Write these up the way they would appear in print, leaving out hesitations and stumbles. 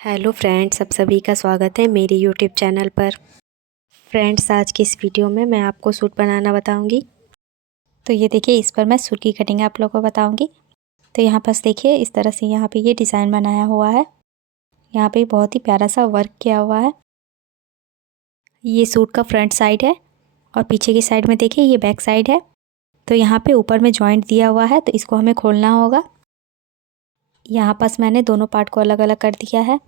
Hello friends, आप सभी का स्वागत है मेरे यूट्यूब चैनल पर। फ्रेंड्स, आज की इस वीडियो में मैं आपको सूट बनाना बताऊंगी। तो ये देखिए, इस पर मैं सूट की कटिंग आप लोगों को बताऊंगी। तो यहाँ पर देखिए, इस तरह से यहाँ पे ये डिज़ाइन बनाया हुआ है। यहाँ पे बहुत ही प्यारा सा वर्क किया हुआ है। ये सूट का फ्रंट साइड है और पीछे की साइड में देखिए ये बैक साइड है। तो यहाँ पे ऊपर में जॉइंट दिया हुआ है, तो इसको हमें खोलना होगा। यहाँ पास मैंने दोनों पार्ट को अलग अलग कर दिया है।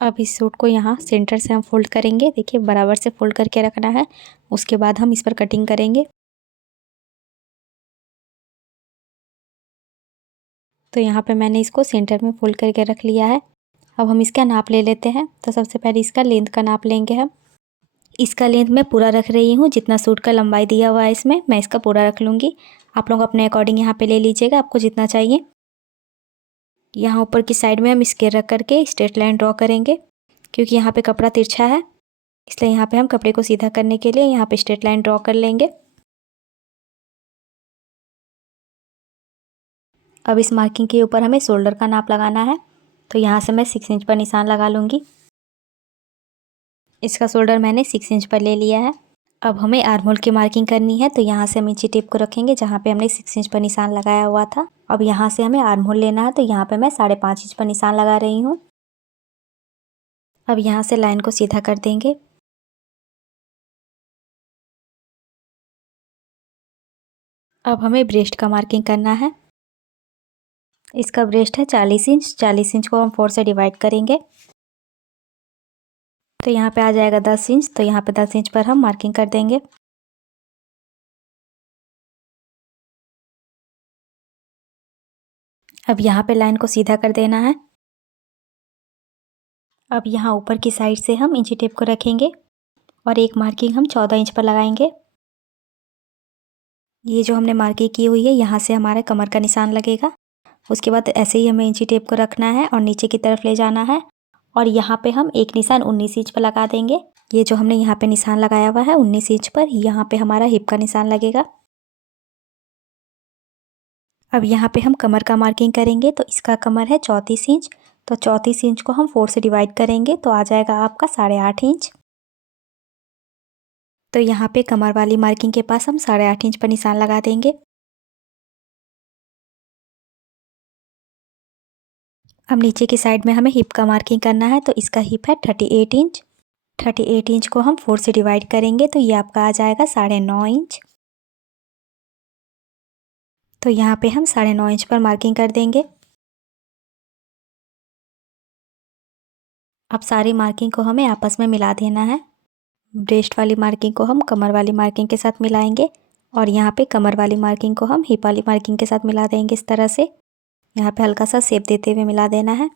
अब इस सूट को यहाँ सेंटर से हम फोल्ड करेंगे। देखिए, बराबर से फोल्ड करके रखना है। उसके बाद हम इस पर कटिंग करेंगे। तो यहाँ पे मैंने इसको सेंटर में फोल्ड करके रख लिया है। अब हम इसका नाप ले लेते हैं। तो सबसे पहले इसका लेंथ का नाप लेंगे हम। इसका लेंथ मैं पूरा रख रही हूँ, जितना सूट का लंबाई दिया हुआ है इसमें मैं इसका पूरा रख लूँगी। आप लोग अपने अकॉर्डिंग यहाँ पे ले लीजिएगा, आपको जितना चाहिए। यहाँ ऊपर की साइड में हम स्केल रख करके स्ट्रेट लाइन ड्रॉ करेंगे, क्योंकि यहाँ पे कपड़ा तिरछा है, इसलिए यहाँ पे हम कपड़े को सीधा करने के लिए यहाँ पे स्ट्रेट लाइन ड्रॉ कर लेंगे। अब इस मार्किंग के ऊपर हमें शोल्डर का नाप लगाना है। तो यहाँ से मैं 6 इंच पर निशान लगा लूँगी। इसका शोल्डर मैंने 6 इंच पर ले लिया है। अब हमें आर्म होल की मार्किंग करनी है। तो यहाँ से हम इंची टेप को रखेंगे जहाँ पे हमने 6 इंच पर निशान लगाया हुआ था। अब यहाँ से हमें आर्म होल लेना है। तो यहाँ पे मैं 5.5 इंच पर निशान लगा रही हूँ। अब यहाँ से लाइन को सीधा कर देंगे। अब हमें ब्रेस्ट का मार्किंग करना है। इसका ब्रेस्ट है 40 इंच। 40 इंच को हम 4 से डिवाइड करेंगे, तो यहाँ पे आ जाएगा 10 इंच। तो यहाँ पे 10 इंच पर हम मार्किंग कर देंगे। अब यहाँ पे लाइन को सीधा कर देना है। अब यहाँ ऊपर की साइड से हम इंची टेप को रखेंगे और एक मार्किंग हम 14 इंच पर लगाएंगे। ये जो हमने मार्किंग की हुई है, यहाँ से हमारा कमर का निशान लगेगा। उसके बाद ऐसे ही हमें इंची टेप को रखना है और नीचे की तरफ ले जाना है। और यहाँ पे हम एक निशान 19 इंच पर लगा देंगे। ये जो हमने यहाँ पे निशान लगाया हुआ है 19 इंच पर, यहाँ पे हमारा हिप का निशान लगेगा। अब यहाँ पे हम कमर का मार्किंग करेंगे। तो इसका कमर है 34 इंच। तो 34 इंच को हम 4 से डिवाइड करेंगे, तो आ जाएगा आपका 8.5 इंच। तो यहाँ पे कमर वाली मार्किंग के पास हम 8.5 इंच पर निशान लगा देंगे। अब नीचे की साइड में हमें हिप का मार्किंग करना है। तो इसका हिप है 38 इंच। 38 इंच को हम 4 से डिवाइड करेंगे, तो ये आपका आ जाएगा 9.5 इंच। तो यहाँ पे हम 9.5 इंच पर मार्किंग कर देंगे। अब सारी मार्किंग को हमें आपस में मिला देना है। ब्रेस्ट वाली मार्किंग को हम कमर वाली मार्किंग के साथ मिलाएंगे और यहाँ पे कमर वाली मार्किंग को हम हिप वाली मार्किंग के साथ मिला देंगे। इस तरह से यहाँ पे हल्का सा शेप देते हुए मिला देना है।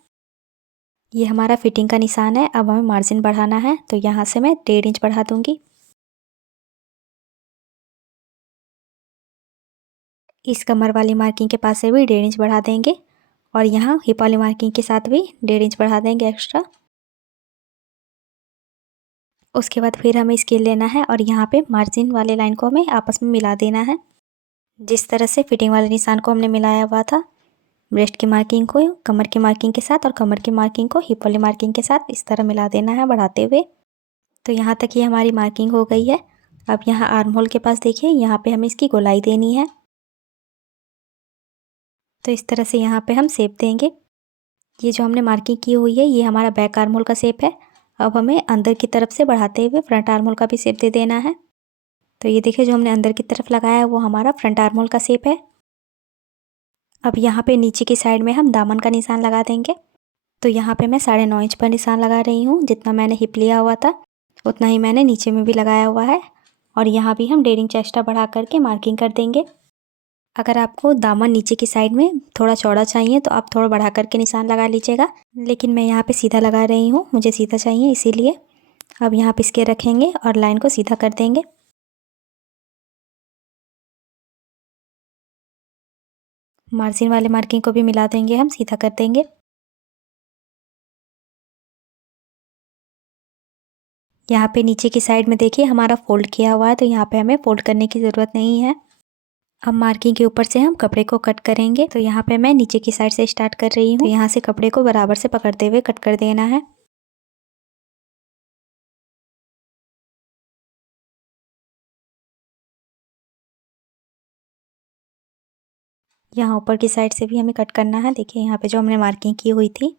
ये हमारा फिटिंग का निशान है। अब हमें मार्जिन बढ़ाना है। तो यहाँ से मैं 1.5 इंच बढ़ा दूँगी। इस कमर वाली मार्किंग के पास से भी 1.5 इंच बढ़ा देंगे और यहाँ हिप वाली मार्किंग के साथ भी 1.5 इंच बढ़ा देंगे एक्स्ट्रा। उसके बाद फिर हमें स्केल लेना है और यहाँ पे मार्जिन वाले लाइन को हमें आपस में मिला देना है। जिस तरह से फिटिंग वाले निशान को हमने मिलाया हुआ था, ब्रेस्ट की मार्किंग को कमर की मार्किंग के साथ और कमर की मार्किंग को हिप वाली मार्किंग के साथ इस तरह मिला देना है बढ़ाते हुए। तो यहाँ तक ये हमारी मार्किंग हो गई है। अब यहाँ आर्म होल के पास देखिए, यहाँ पे हमें इसकी गोलाई देनी है। तो इस तरह से यहाँ पे हम शेप देंगे। ये जो हमने मार्किंग की हुई है, ये हमारा बैक आर्म होल का शेप है। अब हमें अंदर की तरफ से बढ़ाते हुए फ्रंट आर्म होल का भी शेप दे देना है। तो ये देखिए, जो हमने अंदर की तरफ लगाया है वो हमारा फ्रंट आर्म होल का शेप है। अब यहाँ पे नीचे की साइड में हम दामन का निशान लगा देंगे। तो यहाँ पे मैं 9.5 इंच पर निशान लगा रही हूँ। जितना मैंने हिप लिया हुआ था उतना ही मैंने नीचे में भी लगाया हुआ है। और यहाँ भी हम 1.5 इंच एक्स्ट्रा बढ़ा करके मार्किंग कर देंगे। अगर आपको दामन नीचे की साइड में थोड़ा चौड़ा चाहिए तो आप थोड़ा बढ़ा करके निशान लगा लीजिएगा, लेकिन मैं यहाँ पे सीधा लगा रही हूँ, मुझे सीधा चाहिए इसीलिए। अब यहाँ पे इसके रखेंगे और लाइन को सीधा कर देंगे। मार्जिन वाले मार्किंग को भी मिला देंगे, हम सीधा कर देंगे। यहाँ पे नीचे की साइड में देखिए हमारा फोल्ड किया हुआ है, तो यहाँ पे हमें फोल्ड करने की ज़रूरत नहीं है। अब मार्किंग के ऊपर से हम कपड़े को कट करेंगे। तो यहाँ पे मैं नीचे की साइड से स्टार्ट कर रही हूँ। तो यहाँ से कपड़े को बराबर से पकड़ते हुए कट कर देना है। यहाँ ऊपर की साइड से भी हमें कट करना है। देखिए यहाँ पे जो हमने मार्किंग की हुई थी।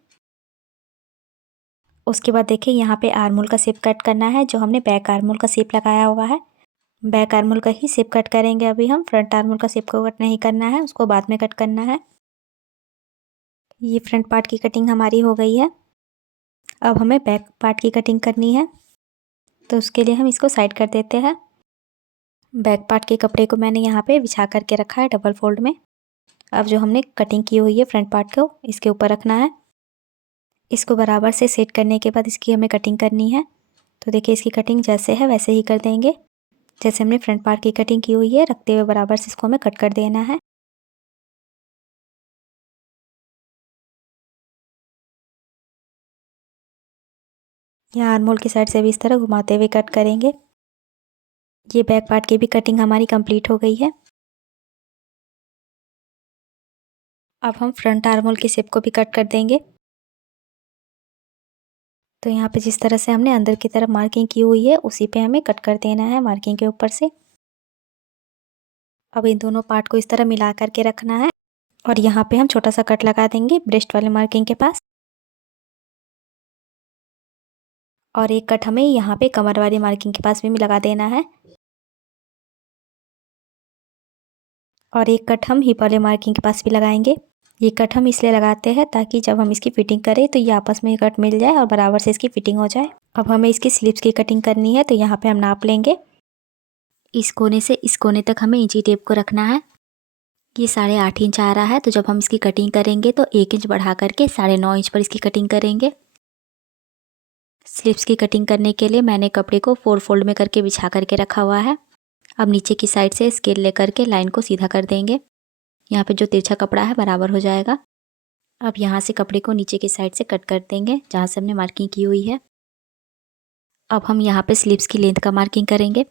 उसके बाद देखिए यहाँ पे आर्मोल का शेप कट करना है, जो हमने बैक आर्मोल का शेप लगाया हुआ है। बैक आर्मोल का ही शेप कट करेंगे अभी हम, फ्रंट आर्मोल का शेप को कट नहीं करना है, उसको बाद में कट करना है। ये फ्रंट पार्ट की कटिंग हमारी हो गई है। अब हमें बैक पार्ट की कटिंग करनी है, तो उसके लिए हम इसको साइड कर देते हैं। बैक पार्ट के कपड़े को मैंने यहाँ पे बिछा करके रखा है डबल फोल्ड में। अब जो हमने कटिंग की हुई है फ्रंट पार्ट को इसके ऊपर रखना है। इसको बराबर से सेट करने के बाद इसकी हमें कटिंग करनी है। तो देखिए इसकी कटिंग जैसे है वैसे ही कर देंगे, जैसे हमने फ्रंट पार्ट की कटिंग की हुई है, रखते हुए बराबर से इसको हमें कट कर देना है। यहाँ आर्मोल की साइड से भी इस तरह घुमाते हुए कट करेंगे। ये बैक पार्ट की भी कटिंग हमारी कंप्लीट हो गई है। अब हम फ्रंट आर्मोल की शेप को भी कट कर देंगे। तो यहाँ पे जिस तरह से हमने अंदर की तरफ मार्किंग की हुई है उसी पे हमें कट कर देना है मार्किंग के ऊपर से। अब इन दोनों पार्ट को इस तरह मिला करके रखना है और यहाँ पे हम छोटा सा कट लगा देंगे ब्रेस्ट वाले मार्किंग के पास। और एक कट हमें यहाँ पे कमर वाली मार्किंग के पास भी लगा देना है। और एक कट हम हिप वाले मार्किंग के पास भी लगाएंगे। ये कट हम इसलिए लगाते हैं ताकि जब हम इसकी फिटिंग करें तो ये आपस में कट मिल जाए और बराबर से इसकी फिटिंग हो जाए। अब हमें इसकी स्लीव्स की कटिंग करनी है, तो यहाँ पे हम नाप लेंगे। इस कोने से इस कोने तक हमें इंची टेप को रखना है। ये 8.5 इंच आ रहा है, तो जब हम इसकी कटिंग करेंगे तो 1 इंच बढ़ा करके 9.5 इंच पर इसकी कटिंग करेंगे। स्लीव्स की कटिंग करने के लिए मैंने कपड़े को 4 फोल्ड में करके बिछा करके रखा हुआ है। अब नीचे की साइड से स्केल लेकर के लाइन को सीधा कर देंगे। यहाँ पे जो तिरछा कपड़ा है बराबर हो जाएगा। अब यहाँ से कपड़े को नीचे की साइड से कट कर देंगे जहाँ से हमने मार्किंग की हुई है। अब हम यहाँ पे स्लीव्स की लेंथ का मार्किंग करेंगे।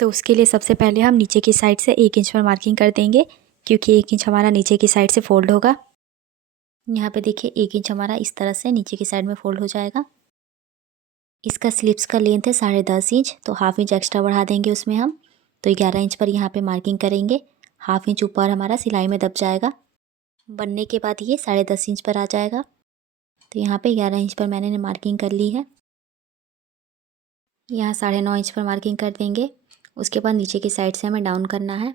तो उसके लिए सबसे पहले हम नीचे की साइड से 1 इंच पर मार्किंग कर देंगे, क्योंकि 1 इंच हमारा नीचे की साइड से फोल्ड होगा। यहाँ पे देखिए 1 इंच हमारा इस तरह से नीचे की साइड में फोल्ड हो जाएगा। इसका स्लीव्स का लेंथ है 10.5 इंच, तो हाफ इंच एक्स्ट्रा बढ़ा देंगे उसमें हम। तो 11 इंच पर यहाँ पे मार्किंग करेंगे। हाफ इंच ऊपर हमारा सिलाई में दब जाएगा। बनने के बाद ये 10.5 इंच पर आ जाएगा। तो यहाँ पे 11 इंच पर मैंने मार्किंग कर ली है। यहाँ 9.5 इंच पर मार्किंग कर देंगे। उसके बाद नीचे की साइड से हमें डाउन करना है,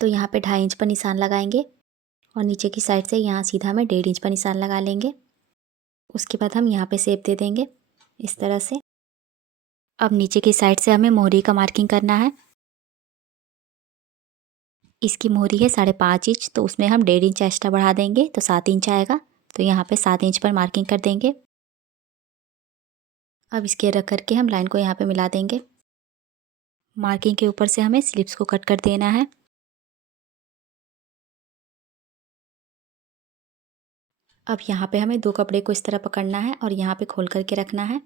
तो यहाँ पे 2.5 इंच पर निशान लगाएंगे और नीचे की साइड से यहाँ सीधा हमें 1.5 इंच पर निशान लगा लेंगे। उसके बाद हम यहाँ पे शेप दे देंगे इस तरह से। अब नीचे की साइड से हमें मोहरी का मार्किंग करना है। इसकी मोहरी है 5.5 इंच, तो उसमें हम 1.5 इंच एक्स्ट्रा बढ़ा देंगे तो 7 इंच आएगा। तो यहाँ पे 7 इंच पर मार्किंग कर देंगे। अब इसके रख करके हम लाइन को यहाँ पे मिला देंगे। मार्किंग के ऊपर से हमें स्लीव्स को कट कर देना है। अब यहाँ पे हमें 2 कपड़े को इस तरह पकड़ना है और यहाँ पे खोल करके रखना है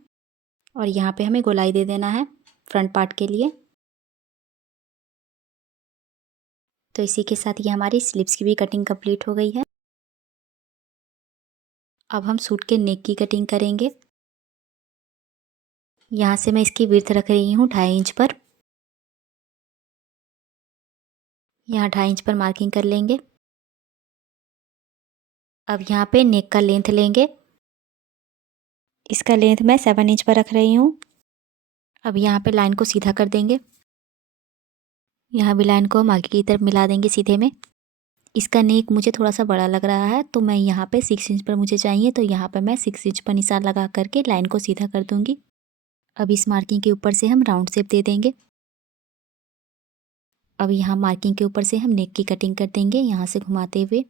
और यहाँ पे हमें गोलाई दे देना है फ्रंट पार्ट के लिए। तो इसी के साथ ये हमारी स्लीव्स की भी कटिंग कंप्लीट हो गई है। अब हम सूट के नेक की कटिंग करेंगे। यहाँ से मैं इसकी विड्थ रख रही हूँ 2.5 इंच पर। यहाँ 2.5 इंच पर मार्किंग कर लेंगे। अब यहाँ पे नेक का लेंथ लेंगे। इसका लेंथ मैं 7 इंच पर रख रही हूँ। अब यहाँ पे लाइन को सीधा कर देंगे। यहाँ भी लाइन को हम आगे की तरफ मिला देंगे सीधे में। इसका नेक मुझे थोड़ा सा बड़ा लग रहा है, तो मैं यहाँ पे 6 इंच पर मुझे चाहिए, तो यहाँ पे मैं 6 इंच पर निशान लगा करके लाइन को सीधा कर दूँगी। अब इस मार्किंग के ऊपर से हम राउंड शेप दे देंगे। अब यहाँ मार्किंग के ऊपर से हम नेक की कटिंग कर देंगे यहाँ से घुमाते हुए।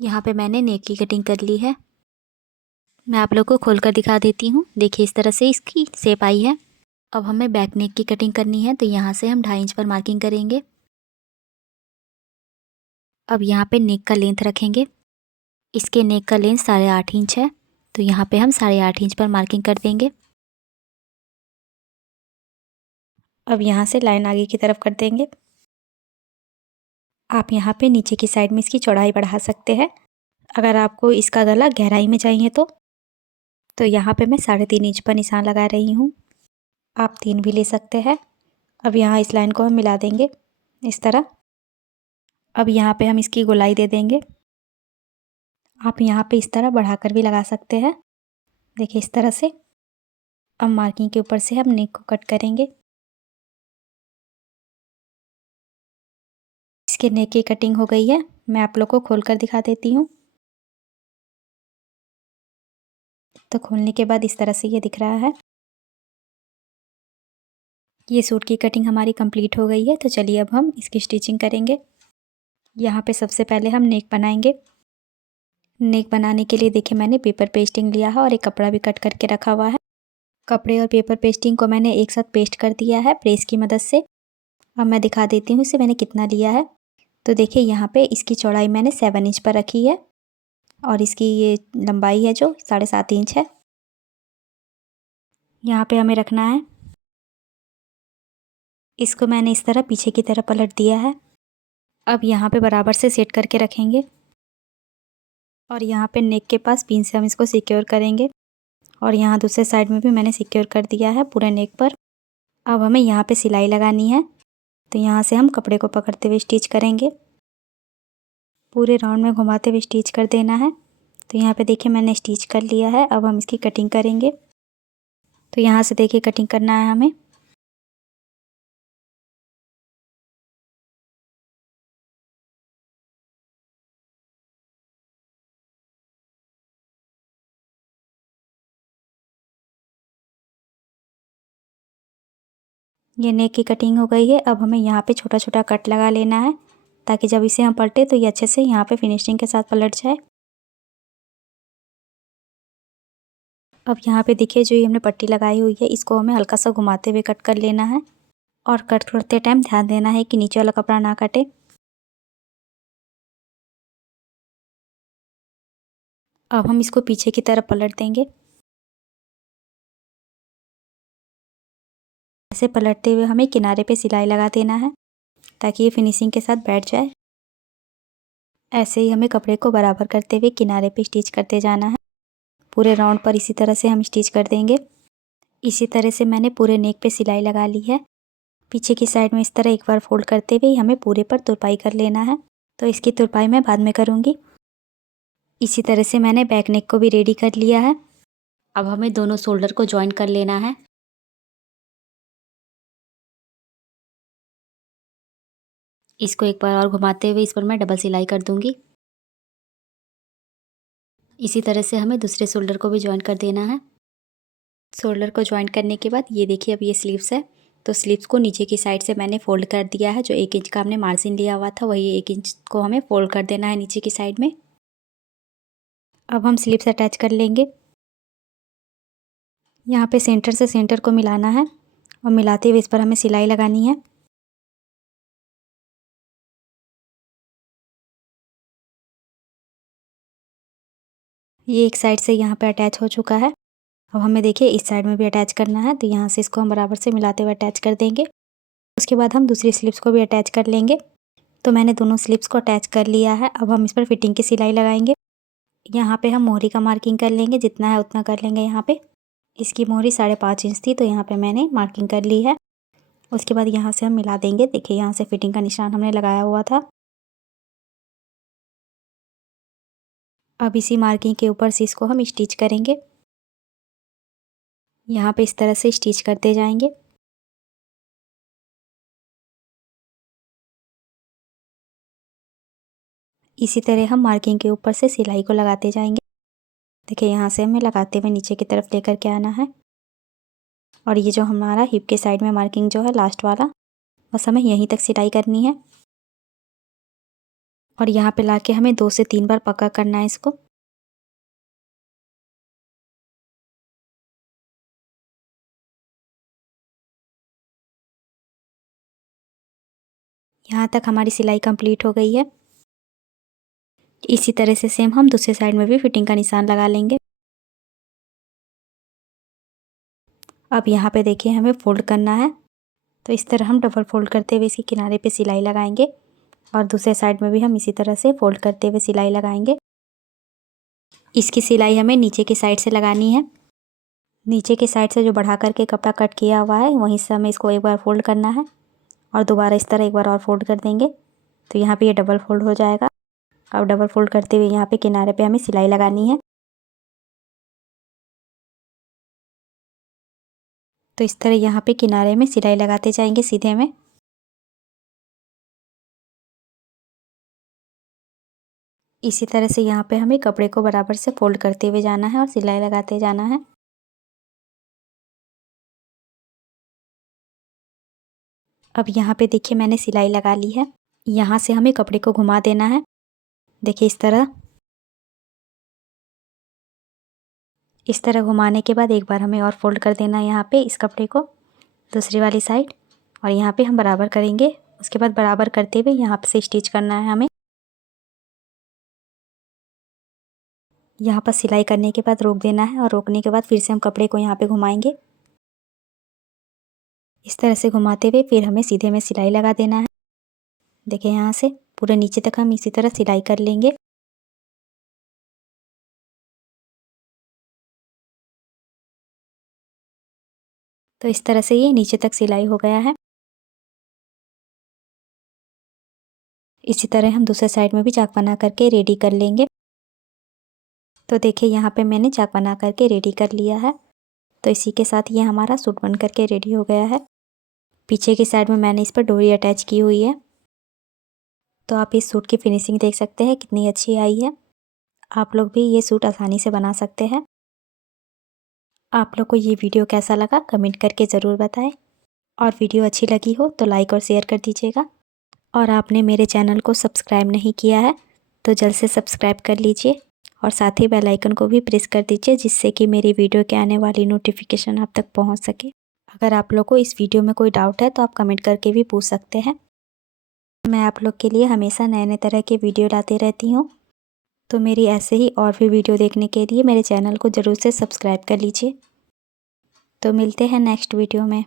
यहाँ पे मैंने नेक की कटिंग कर ली है। मैं आप लोग को खोल कर दिखा देती हूँ। देखिए इस तरह से इसकी शेप आई है। अब हमें बैक नेक की कटिंग करनी है, तो यहाँ से हम 2.5 इंच पर मार्किंग करेंगे। अब यहाँ पे नेक का लेंथ रखेंगे। इसके नेक का लेंथ 8.5 इंच है, तो यहाँ पे हम 8.5 इंच पर मार्किंग कर देंगे। अब यहाँ से लाइन आगे की तरफ कर देंगे। आप यहाँ पे नीचे की साइड में इसकी चौड़ाई बढ़ा सकते हैं अगर आपको इसका गला गहराई में चाहिए तो यहाँ पे मैं 3.5 इंच पर निशान लगा रही हूँ। आप 3 भी ले सकते हैं। अब यहाँ इस लाइन को हम मिला देंगे इस तरह। अब यहाँ पे हम इसकी गोलाई दे देंगे। आप यहाँ पे इस तरह बढ़ाकर भी लगा सकते हैं, देखिए इस तरह से। अब मार्किंग के ऊपर से हम नेक को कट करेंगे। इसके नेक की कटिंग हो गई है। मैं आप लोग को खोल कर दिखा देती हूँ। तो खोलने के बाद इस तरह से ये दिख रहा है। ये सूट की कटिंग हमारी कंप्लीट हो गई है। तो चलिए अब हम इसकी स्टिचिंग करेंगे। यहाँ पे सबसे पहले हम नेक बनाएंगे। नेक बनाने के लिए देखिए मैंने पेपर पेस्टिंग लिया है और एक कपड़ा भी कट करके रखा हुआ है। कपड़े और पेपर पेस्टिंग को मैंने एक साथ पेस्ट कर दिया है प्रेस की मदद से। अब मैं दिखा देती हूँ इसे मैंने कितना लिया है। तो देखिए यहाँ पे इसकी चौड़ाई मैंने 7 इंच पर रखी है और इसकी ये लंबाई है जो 7.5 इंच है। यहाँ पे हमें रखना है। इसको मैंने इस तरह पीछे की तरफ पलट दिया है। अब यहाँ पे बराबर से सेट करके रखेंगे और यहाँ पे नेक के पास पिन से हम इसको सिक्योर करेंगे और यहाँ दूसरे साइड में भी मैंने सिक्योर कर दिया है पूरे नेक पर। अब हमें यहाँ पे सिलाई लगानी है। तो यहाँ से हम कपड़े को पकड़ते हुए स्टिच करेंगे। पूरे राउंड में घुमाते हुए स्टिच कर देना है। तो यहाँ पे देखिए मैंने स्टिच कर लिया है। अब हम इसकी कटिंग करेंगे। तो यहाँ से देखिए कटिंग करना है हमें। ये नेक की कटिंग हो गई है। अब हमें यहाँ पे छोटा छोटा कट लगा लेना है ताकि जब इसे हम पलटे तो ये अच्छे से यहाँ पे फिनिशिंग के साथ पलट जाए। अब यहाँ पे देखिए जो ये हमने पट्टी लगाई हुई है इसको हमें हल्का सा घुमाते हुए कट कर लेना है और कट करते टाइम ध्यान देना है कि नीचे वाला कपड़ा ना कटे। अब हम इसको पीछे की तरफ पलट देंगे। ऐसे पलटते हुए हमें किनारे पे सिलाई लगा देना है ताकि ये फिनिशिंग के साथ बैठ जाए। ऐसे ही हमें कपड़े को बराबर करते हुए किनारे पे स्टिच करते जाना है। पूरे राउंड पर इसी तरह से हम स्टिच कर देंगे। इसी तरह से मैंने पूरे नेक पे सिलाई लगा ली है। पीछे की साइड में इस तरह एक बार फोल्ड करते हुए हमें पूरे पर तुरपाई कर लेना है। तो इसकी तुरपाई मैं बाद में करूँगी। इसी तरह से मैंने बैक नेक को भी रेडी कर लिया है। अब हमें दोनों शोल्डर को जॉइन कर लेना है। इसको एक बार और घुमाते हुए इस पर मैं डबल सिलाई कर दूंगी। इसी तरह से हमें दूसरे शोल्डर को भी जॉइन कर देना है। शोल्डर को जॉइन करने के बाद ये देखिए अब ये स्लीव्स है। तो स्लीव्स को नीचे की साइड से मैंने फोल्ड कर दिया है। जो 1 इंच का हमने मार्जिन लिया हुआ था वही 1 इंच को हमें फोल्ड कर देना है नीचे की साइड में। अब हम स्लीव्स अटैच कर लेंगे। यहाँ पे सेंटर से सेंटर को मिलाना है और मिलाते हुए इस पर हमें सिलाई लगानी है। ये एक साइड से यहाँ पे अटैच हो चुका है। अब हमें देखिए इस साइड में भी अटैच करना है। तो यहाँ से इसको हम बराबर से मिलाते हुए अटैच कर देंगे। उसके बाद हम दूसरी स्लीव्स को भी अटैच कर लेंगे। तो मैंने दोनों स्लीव्स को अटैच कर लिया है। अब हम इस पर फिटिंग की सिलाई लगाएंगे। यहाँ पे हम मोहरी का मार्किंग कर लेंगे, जितना है उतना कर लेंगे। यहाँ पे इसकी मोहरी 5.5 इंच थी तो यहाँ पे मैंने मार्किंग कर ली है। उसके बाद यहाँ से हम मिला देंगे। देखिए यहाँ से फिटिंग का निशान हमने लगाया हुआ था। अब इसी मार्किंग के ऊपर से इसको हम स्टिच करेंगे। यहाँ पे इस तरह से स्टिच करते जाएंगे। इसी तरह हम मार्किंग के ऊपर से सिलाई को लगाते जाएंगे। देखिए यहाँ से हमें लगाते हुए नीचे की तरफ लेकर के आना है और ये जो हमारा हिप के साइड में मार्किंग जो है लास्ट वाला, बस हमें यहीं तक सिलाई करनी है और यहाँ पे लाके हमें 2 से 3 बार पक्का करना है इसको। यहाँ तक हमारी सिलाई कंप्लीट हो गई है। इसी तरह से सेम हम दूसरे साइड में भी फिटिंग का निशान लगा लेंगे। अब यहाँ पे देखिए हमें फोल्ड करना है तो इस तरह हम डबल फोल्ड करते हुए इसके किनारे पे सिलाई लगाएंगे और दूसरे साइड में भी हम इसी तरह से फोल्ड करते हुए सिलाई लगाएंगे। इसकी सिलाई हमें नीचे की साइड से लगानी है। नीचे की साइड से जो बढ़ा करके कपड़ा कट किया हुआ है वहीं से हमें इसको एक बार फोल्ड करना है और दोबारा इस तरह एक बार और फोल्ड कर देंगे तो यहाँ पे ये डबल फोल्ड हो जाएगा। अब डबल फोल्ड करते हुए यहाँ पे किनारे पे हमें सिलाई लगानी है। तो इस तरह यहाँ पे किनारे में सिलाई लगाते जाएंगे सीधे में। इसी तरह से यहाँ पे हमें कपड़े को बराबर से फोल्ड करते हुए जाना है और सिलाई लगाते जाना है। अब यहाँ पे देखिए मैंने सिलाई लगा ली है। यहाँ से हमें कपड़े को घुमा देना है। देखिए इस तरह घुमाने के बाद एक बार हमें और फोल्ड कर देना है यहाँ पे इस कपड़े को दूसरी वाली साइड और यहाँ पे हम बराबर करेंगे। उसके बाद बराबर करते हुए यहाँ से स्टिच करना है हमें। यहाँ पर सिलाई करने के बाद रोक देना है और रोकने के बाद फिर से हम कपड़े को यहाँ पे घुमाएंगे। इस तरह से घुमाते हुए फिर हमें सीधे में सिलाई लगा देना है। देखिए यहाँ से पूरे नीचे तक हम इसी तरह सिलाई कर लेंगे। तो इस तरह से ये नीचे तक सिलाई हो गया है। इसी तरह हम दूसरे साइड में भी चाक बना करके रेडी कर लेंगे। तो देखिए यहाँ पे मैंने चाक बना करके रेडी कर लिया है। तो इसी के साथ ये हमारा सूट बन करके रेडी हो गया है। पीछे की साइड में मैंने इस पर डोरी अटैच की हुई है। तो आप इस सूट की फिनिशिंग देख सकते हैं कितनी अच्छी आई है। आप लोग भी ये सूट आसानी से बना सकते हैं। आप लोग को ये वीडियो कैसा लगा कमेंट करके ज़रूर बताएं और वीडियो अच्छी लगी हो तो लाइक और शेयर कर दीजिएगा। और आपने मेरे चैनल को सब्सक्राइब नहीं किया है तो जल्द से सब्सक्राइब कर लीजिए और साथ ही बेल आइकन को भी प्रेस कर दीजिए जिससे कि मेरी वीडियो के आने वाली नोटिफिकेशन आप तक पहुंच सके। अगर आप लोग को इस वीडियो में कोई डाउट है तो आप कमेंट करके भी पूछ सकते हैं। मैं आप लोग के लिए हमेशा नए नए तरह के वीडियो लाती रहती हूँ। तो मेरी ऐसे ही और भी वीडियो देखने के लिए मेरे चैनल को ज़रूर से सब्सक्राइब कर लीजिए। तो मिलते हैं नेक्स्ट वीडियो में।